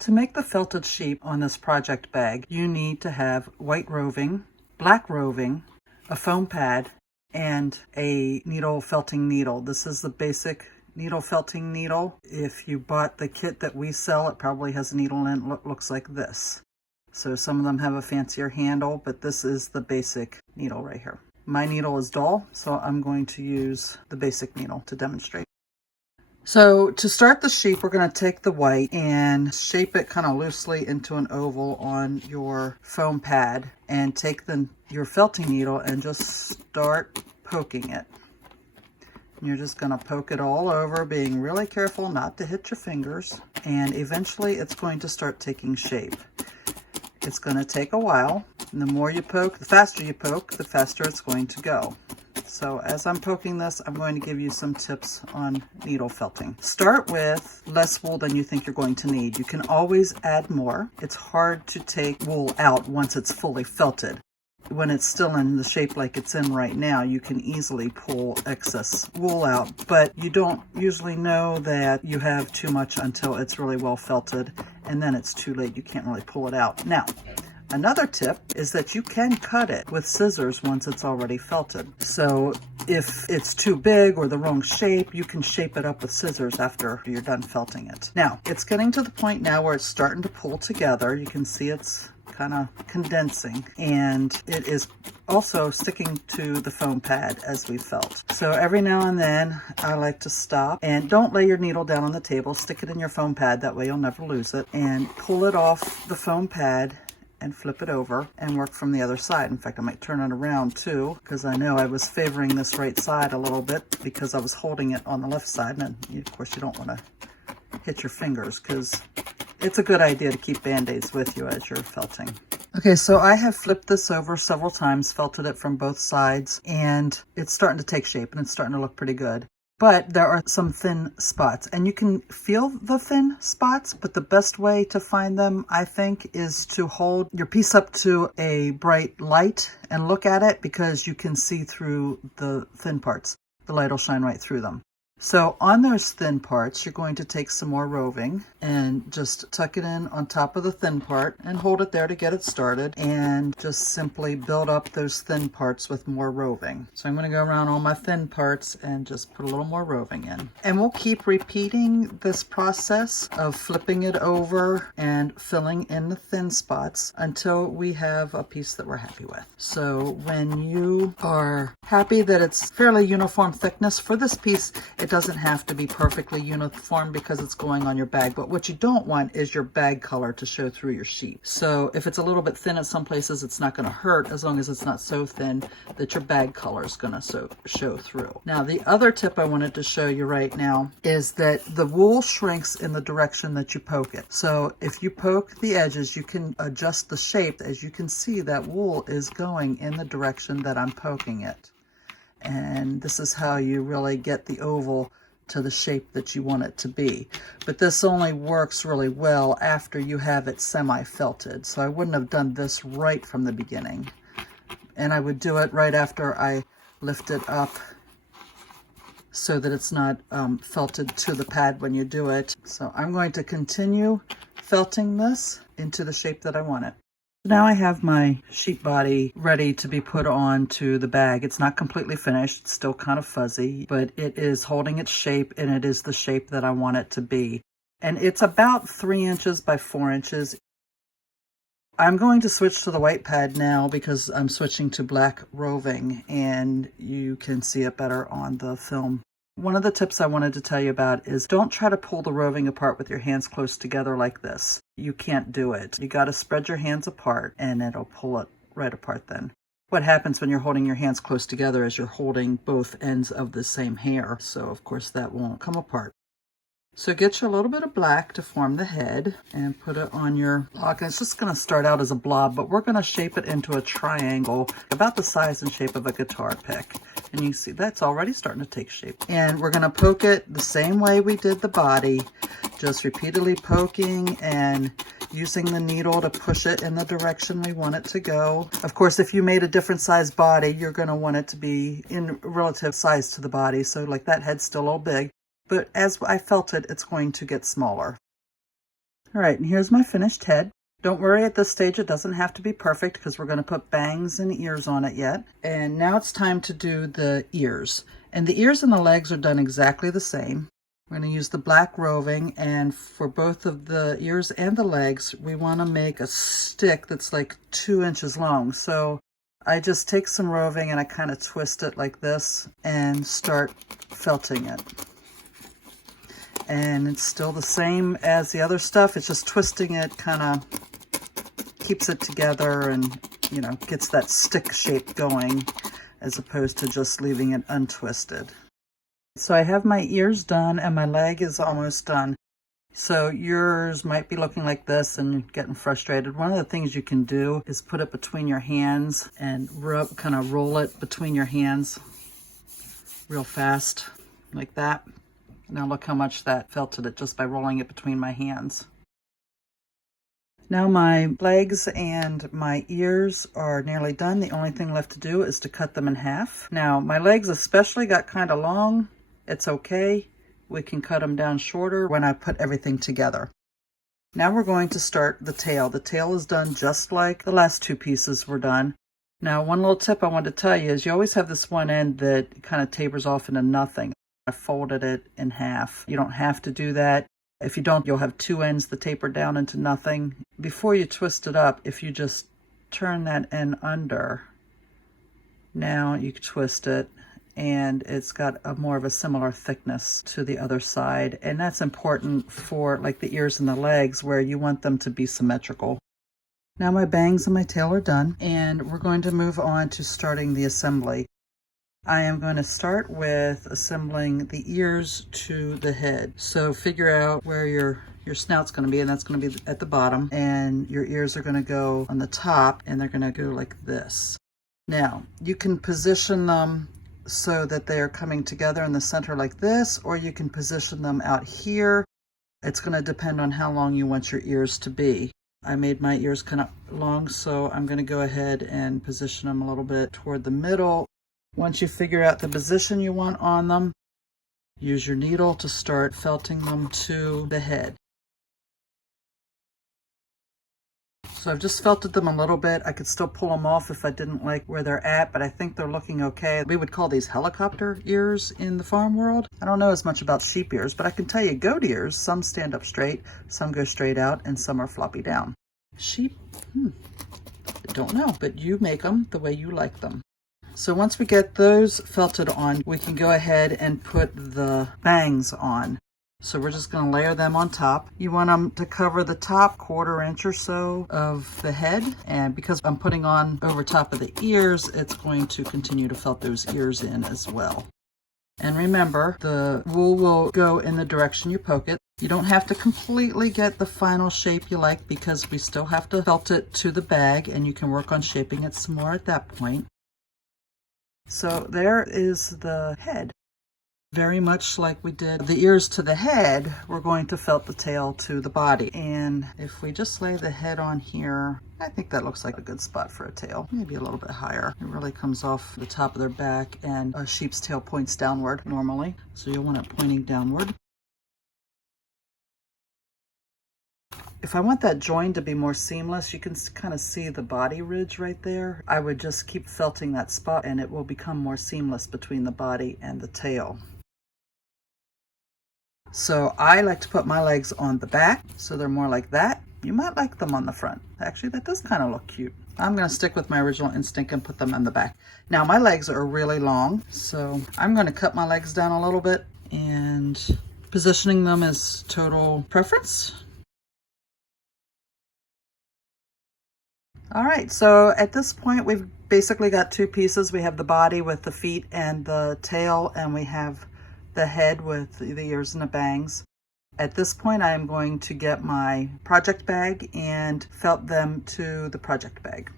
To make the felted sheep on this project bag, you need to have white roving, black roving, a foam pad, and a needle felting needle. This is the basic needle felting needle. If you bought the kit that we sell, it probably has a needle in it that looks like this. So some of them have a fancier handle, but this is the basic needle right here. My needle is dull, so I'm going to use the basic needle to demonstrate. So to start the sheep, we're going to take the white and shape it kind of loosely into an oval on your foam pad, and take your felting needle and just start poking it. And you're just going to poke it all over, being really careful not to hit your fingers, and eventually it's going to start taking shape. It's going to take a while, and the more you poke, the faster you poke, the faster it's going to go. So as I'm poking this, I'm going to give you some tips on needle felting. Start with less wool than you think you're going to need. You can always add more. It's hard to take wool out once it's fully felted. When it's still in the shape like it's in right now, you can easily pull excess wool out, but you don't usually know that you have too much until it's really well felted, and then it's too late. You can't really pull it out. Now, another tip is that you can cut it with scissors once it's already felted. So if it's too big or the wrong shape, you can shape it up with scissors after you're done felting it. Now, it's getting to the point now where it's starting to pull together. You can see it's kind of condensing, and it is also sticking to the foam pad as we felt. So every now and then I like to stop, and don't lay your needle down on the table. Stick it in your foam pad, that way you'll never lose it, and pull it off the foam pad and flip it over and work from the other side. In fact, I might turn it around too, because I know I was favoring this right side a little bit because I was holding it on the left side, and of course you don't want to hit your fingers, because it's a good idea to keep band-aids with you as you're felting. Okay, so I have flipped this over several times, felted it from both sides, and it's starting to take shape and it's starting to look pretty good. But there are some thin spots, and you can feel the thin spots, but the best way to find them, I think, is to hold your piece up to a bright light and look at it, because you can see through the thin parts. The light will shine right through them. So on those thin parts, you're going to take some more roving and just tuck it in on top of the thin part and hold it there to get it started, and just simply build up those thin parts with more roving. So I'm going to go around all my thin parts and just put a little more roving in. And we'll keep repeating this process of flipping it over and filling in the thin spots until we have a piece that we're happy with. So when you are happy that it's fairly uniform thickness for this piece, it doesn't have to be perfectly uniform because it's going on your bag, but what you don't want is your bag color to show through your sheet. So if it's a little bit thin at some places, it's not going to hurt, as long as it's not so thin that your bag color is going to show through. Now, the other tip I wanted to show you right now is that the wool shrinks in the direction that you poke it. So if you poke the edges, you can adjust the shape. As you can see, that wool is going in the direction that I'm poking it. And this is how you really get the oval to the shape that you want it to be. But this only works really well after you have it semi-felted. So I wouldn't have done this right from the beginning. And I would do it right after I lift it up so that it's not felted to the pad when you do it. So I'm going to continue felting this into the shape that I want it. Now I have my sheep body ready to be put onto the bag. It's not completely finished, it's still kind of fuzzy, but it is holding its shape, and it is the shape that I want it to be. And it's about 3 inches by 4 inches. I'm going to switch to the white pad now because I'm switching to black roving, and you can see it better on the film. One of the tips I wanted to tell you about is don't try to pull the roving apart with your hands close together like this. You can't do it. You got to spread your hands apart and it'll pull it right apart then. What happens when you're holding your hands close together is you're holding both ends of the same hair. So of course that won't come apart. So get you a little bit of black to form the head and put it on your block. And it's just going to start out as a blob, but we're going to shape it into a triangle about the size and shape of a guitar pick. And you see that's already starting to take shape. And we're going to poke it the same way we did the body, just repeatedly poking and using the needle to push it in the direction we want it to go. Of course, if you made a different size body, you're going to want it to be in relative size to the body. So like that head's still a little big. But as I felt it, it's going to get smaller. All right, and here's my finished head. Don't worry at this stage, it doesn't have to be perfect because we're going to put bangs and ears on it yet. And now it's time to do the ears. And the ears and the legs are done exactly the same. We're going to use the black roving, and for both of the ears and the legs, we want to make a stick that's like 2 inches long. So I just take some roving and I kind of twist it like this and start felting it. And it's still the same as the other stuff. It's just twisting it kind of keeps it together and, you know, gets that stick shape going as opposed to just leaving it untwisted. So I have my ears done and my leg is almost done. So yours might be looking like this and getting frustrated. One of the things you can do is put it between your hands and kind of roll it between your hands real fast like that. Now look how much that felted it just by rolling it between my hands. Now my legs and my ears are nearly done. The only thing left to do is to cut them in half. Now my legs especially got kind of long. It's okay. We can cut them down shorter when I put everything together. Now we're going to start the tail. The tail is done just like the last 2 pieces were done. Now one little tip I wanted to tell you is you always have this one end that kind of tapers off into nothing. I folded it in half. You don't have to do that. If you don't, you'll have 2 ends that taper down into nothing. Before you twist it up, if you just turn that end under, now you can twist it and it's got more of a similar thickness to the other side. And that's important for like the ears and the legs where you want them to be symmetrical. Now my bangs and my tail are done and we're going to move on to starting the assembly. I am going to start with assembling the ears to the head. So figure out where your snout's going to be, and that's going to be at the bottom, and your ears are going to go on the top, and they're going to go like this. Now, you can position them so that they are coming together in the center like this, or you can position them out here. It's going to depend on how long you want your ears to be. I made my ears kind of long, so I'm going to go ahead and position them a little bit toward the middle. Once you figure out the position you want on them, use your needle to start felting them to the head. So I've just felted them a little bit. I could still pull them off if I didn't like where they're at, but I think they're looking okay. We would call these helicopter ears in the farm world. I don't know as much about sheep ears, but I can tell you goat ears, some stand up straight, some go straight out, and some are floppy down. Sheep, don't know, but you make them the way you like them. So once we get those felted on, we can go ahead and put the bangs on. So we're just going to layer them on top. You want them to cover the top 1/4 inch or so of the head. And because I'm putting on over top of the ears, it's going to continue to felt those ears in as well. And remember, the wool will go in the direction you poke it. You don't have to completely get the final shape you like because we still have to felt it to the bag, and you can work on shaping it some more at that point. So there is the head. Very much like we did the ears to the head, we're going to felt the tail to the body. And if we just lay the head on here, I think that looks like a good spot for a tail. Maybe a little bit higher. It really comes off the top of their back, and a sheep's tail points downward normally. So you'll want it pointing downward. If I want that join to be more seamless, you can kind of see the body ridge right there. I would just keep felting that spot and it will become more seamless between the body and the tail. So I like to put my legs on the back so they're more like that. You might like them on the front. Actually, that does kind of look cute. I'm going to stick with my original instinct and put them on the back. Now my legs are really long, so I'm going to cut my legs down a little bit, and positioning them is total preference. All right, so at this point we've basically got 2 pieces. We have the body with the feet and the tail, and we have the head with the ears and the bangs. At this point I am going to get my project bag and felt them to the project bag.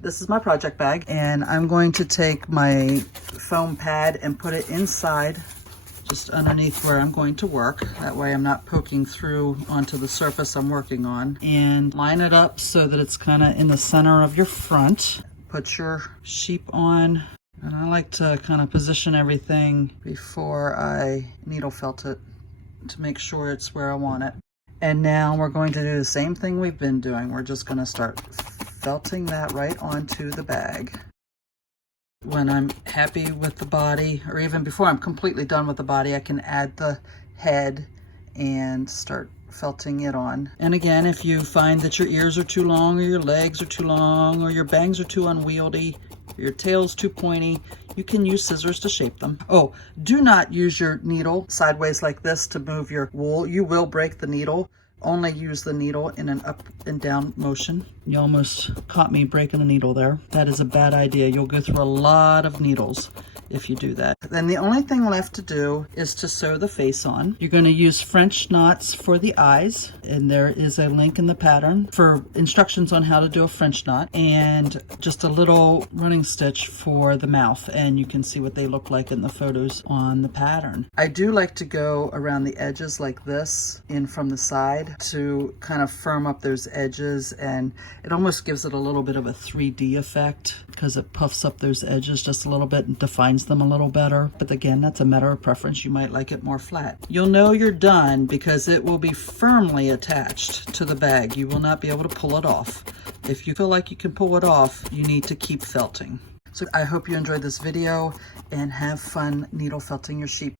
This is my project bag, and I'm going to take my foam pad and put it inside, just underneath where I'm going to work. That way I'm not poking through onto the surface I'm working on. And line it up so that it's kind of in the center of your front. Put your sheep on, and I like to kind of position everything before I needle felt it. to make sure it's where I want it. And now we're going to do the same thing we've been doing. We're just going to start felting that right onto the bag. When I'm happy with the body, or even before I'm completely done with the body, I can add the head and start felting it on. And again, if you find that your ears are too long, or your legs are too long, or your bangs are too unwieldy, or your tail's too pointy, you can use scissors to shape them. Oh, do not use your needle sideways like this to move your wool. You will break the needle. Only use the needle in an up and down motion. You almost caught me breaking the needle there. That is a bad idea. You'll go through a lot of needles if you do that. Then the only thing left to do is to sew the face on. You're going to use French knots for the eyes, and there is a link in the pattern for instructions on how to do a French knot, and just a little running stitch for the mouth, and you can see what they look like in the photos on the pattern. I do like to go around the edges like this, in from the side, to kind of firm up those edges, and it almost gives it a little bit of a 3D effect because it puffs up those edges just a little bit and defines them a little better. But again, that's a matter of preference. You might like it more flat. You'll know you're done because it will be firmly attached to the bag. You will not be able to pull it off. If you feel like you can pull it off, you need to keep felting. So I hope you enjoyed this video and have fun needle felting your sheep.